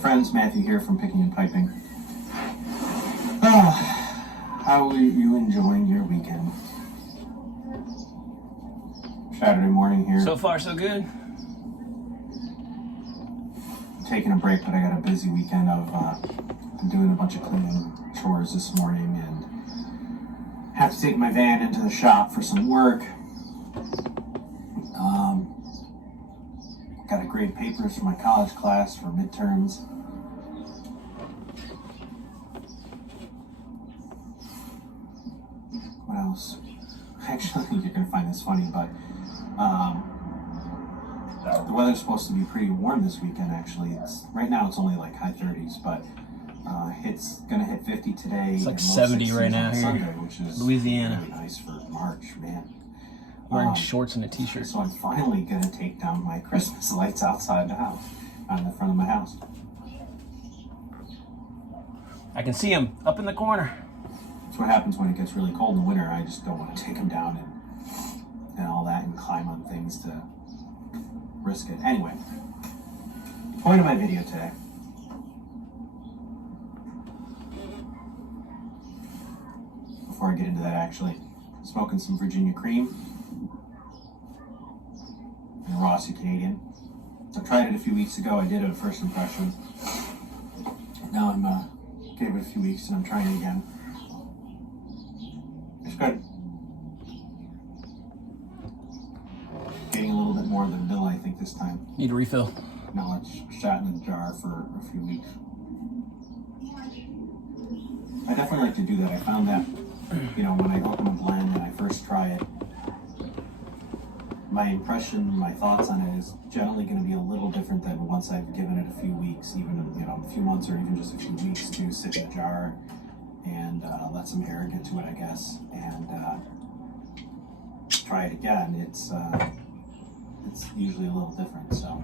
friends, Matthew here from Picking and Piping. How are you enjoying your weekend? Saturday morning here. So far, so good. I'm taking a break, but I got a busy weekend of I'm doing a bunch of cleaning chores this morning and have to take my van into the shop for some work. Got to grade papers for my college class for midterms. What else? Actually, you're going to find this funny, but the weather's supposed to be pretty warm this weekend, actually. Right now it's only like high 30s, but it's going to hit 50 today. It's like 70 right now here, Sunday, which is Louisiana. Really nice for March, man. Wearing shorts and a t-shirt. So I'm finally going to take down my Christmas lights outside the house, on the front of my house. I can see them up in the corner. That's what happens when it gets really cold in the winter. I just don't want to take them down and all that and climb on things to risk it. Anyway, point of my video today. Before I get into that, actually, smoking some Virginia cream and Rossi Canadian. I tried it a few weeks ago. I did a first impression. Now I'm gave it a few weeks and I'm trying it again. It's good. Getting a little bit more of the vanilla, I think, this time. Need a refill. Now it's sat in the jar for a few weeks. I definitely like to do that. I found that, when I open a blend and I first try it, my impression, my thoughts on it is generally going to be a little different than once I've given it a few weeks, even a few months or even just a few weeks to sit in a jar and let some air get to it, I guess, and try it again. It's usually a little different. So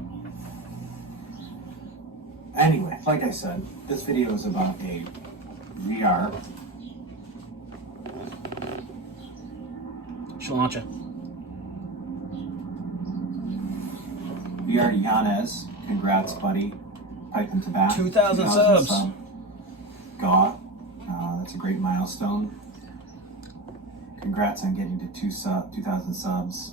anyway, like I said, this video is about a VR Shalancha. VR Yanez, congrats, buddy. Pipe and Tobacco. 2,000 subs. God, that's a great milestone. Congrats on getting to 2,000 subs.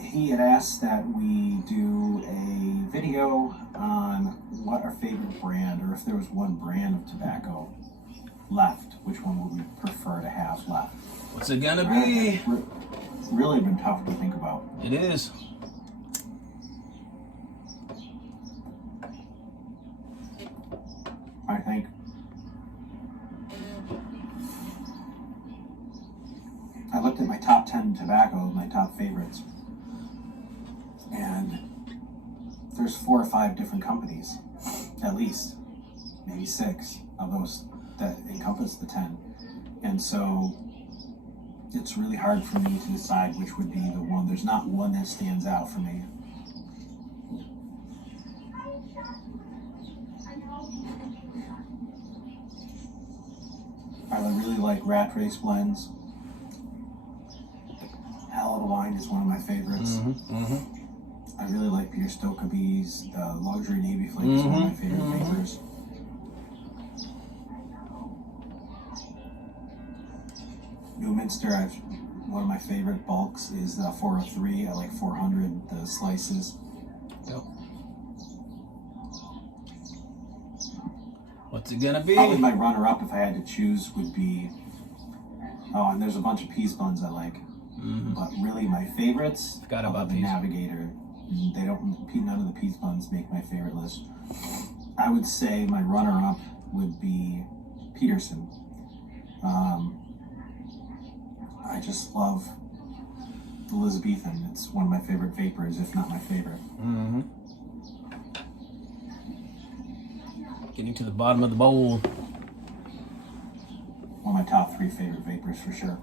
He had asked that we do a video on what our favorite brand, or if there was one brand of tobacco left, which one would we prefer to have left? What's it gonna be? Really been tough to think about. It is. I think I looked at my top 10 tobacco, my top favorites, and there's 4 or 5 different companies, at least, maybe 6 of those that encompass the 10. And so it's really hard for me to decide which would be the one. There's not one that stands out for me. I really like Rat Race blends. Hell of a Wine is one of my favorites. I really like Peter Stokkebye's Luxury Navy Flake is one of my favorite vapors. Newminster, one of my favorite bulks is the 403. I like 400, the slices. Yep. What's it gonna be? Probably my runner-up, if I had to choose, would be... Oh, and there's a bunch of Peace Buns I like. But really, my favorites... Forgot about the Peace. Navigator. None of the Peace Buns make my favorite list. I would say my runner-up would be Peterson. I just love the Elizabethan. It's one of my favorite vapors, if not my favorite. Getting to the bottom of the bowl. One of my top 3 favorite vapors for sure.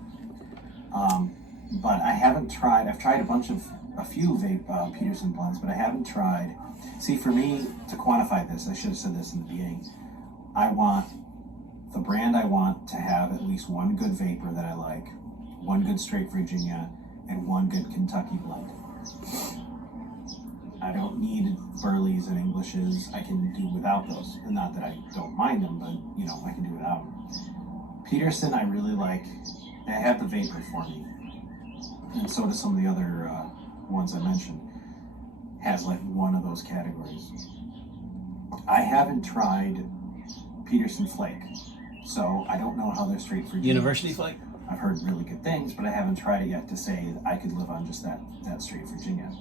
But I haven't tried. I've tried a few Peterson blends, but I haven't tried. See, for me to quantify this, I should have said this in the beginning. The brand I want to have at least one good vapor that I like, one good straight Virginia, and one good Kentucky blend. I don't need Burleys and Englishes. I can do without those. And not that I don't mind them, but I can do without them. Peterson, I really like. They have the vapor for me, and so do some of the other ones I mentioned. Has like one of those categories. I haven't tried Peterson Flake, so I don't know how their straight Virginia University is. Flake? I've heard really good things, but I haven't tried it yet to say that I could live on just that straight Virginia.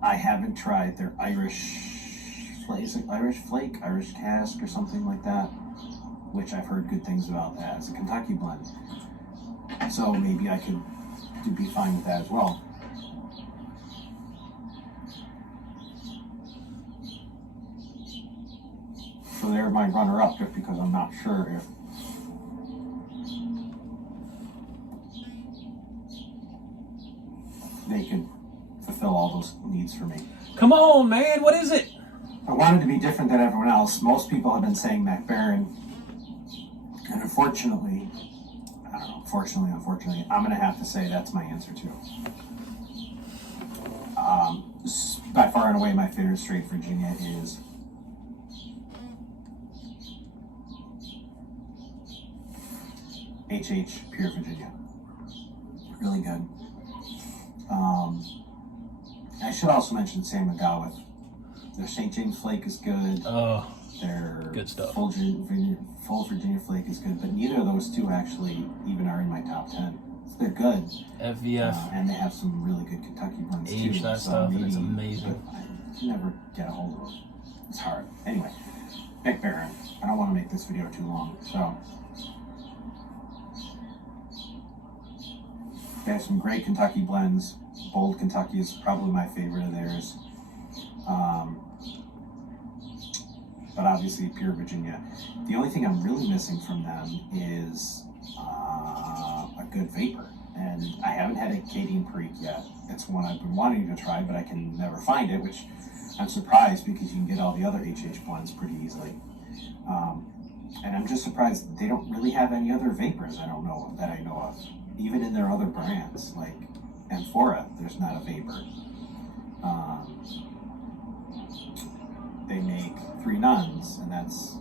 I haven't tried their Irish Flake, Irish Cask, or something like that, which I've heard good things about as a Kentucky blend. So maybe I could be fine with that as well. So they're my runner-up, just because I'm not sure if they could fulfill all those needs for me. Come on, man. What is it? I wanted to be different than everyone else. Most people have been saying McBaron, and unfortunately, unfortunately, I'm going to have to say that's my answer too. By far and away, my favorite straight Virginia is HH Pure Virginia. Really good. I should also mention Sam McGowan. Their St. James Flake is good. Oh, Their good stuff. Full Virginia Flake is good, but neither of those two actually even are in my top 10. They're good. FVF. And they have some really good Kentucky blends too. Age that stuff, and it's amazing. I can never get a hold of them. It's hard. Anyway, McBaron. I don't want to make this video too long, so they have some great Kentucky blends. Bold Kentucky is probably my favorite of theirs. But obviously Pure Virginia. The only thing I'm really missing from them is a good vapor. And I haven't had a Acadian Perique yet. It's one I've been wanting to try, but I can never find it, which I'm surprised because you can get all the other HH blends pretty easily. And I'm just surprised they don't really have any other vapors that I know of. Even in their other brands, like Amphora, there's not a vapor. They make Three Nuns, and that's,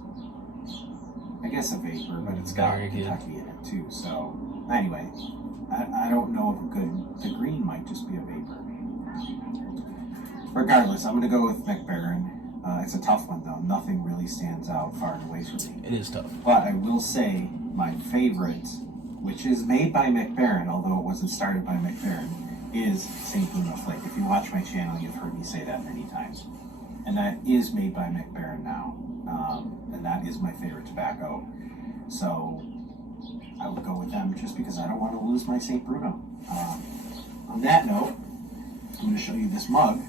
I guess, a vapor, but it's got Kentucky in it too. So anyway, I don't know if the green might just be a vapor. Regardless, I'm going to go with McBaron. It's a tough one though. Nothing really stands out far and away from me. It is tough. But I will say my favorite, which is made by McBaron, although it wasn't started by McBaron, is St. Bruno Flake. If you watch my channel, you've heard me say that many times. And that is made by McBaron now. And that is my favorite tobacco. So I will go with them just because I don't want to lose my St. Bruno. On that note, I'm going to show you this mug.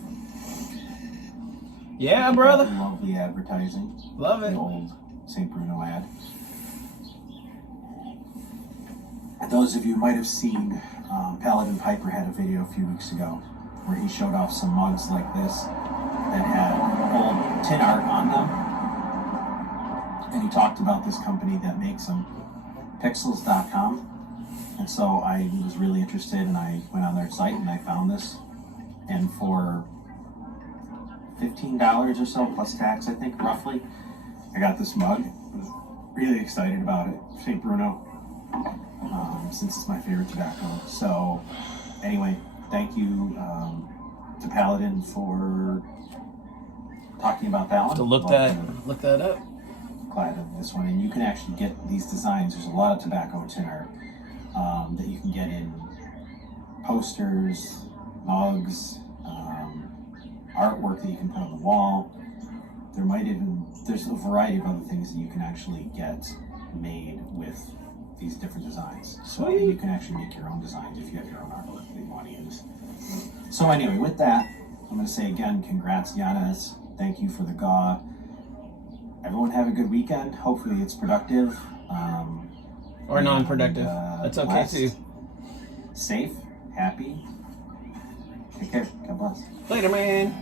Yeah, brother. Lovely advertising. Love it. The old St. Bruno ad. And those of you might have seen Paladin Piper had a video a few weeks ago where he showed off some mugs like this that had old tin art on them. And he talked about this company that makes them, Pixels.com. And so I was really interested, and I went on their site and I found this. And for $15 or so plus tax, I think, roughly, I got this mug. I was really excited about it. St. Bruno, since it's my favorite tobacco. So anyway, thank you to Paladin for talking about that one. To look that up. Glad of this one, and you can actually get these designs. There's a lot of tobacco tin art that you can get in posters, mugs, artwork that you can put on the wall. There's a variety of other things that you can actually get made with these different designs. So you can actually make your own designs if you have your own artwork that you want to use. So anyway, with that, I'm going to say again, congrats, Giannis. Thank you for the GAW. Everyone have a good weekend. Hopefully it's productive. Or non-productive. That's okay blessed, too. Safe, happy. Take care. God bless. Later, man.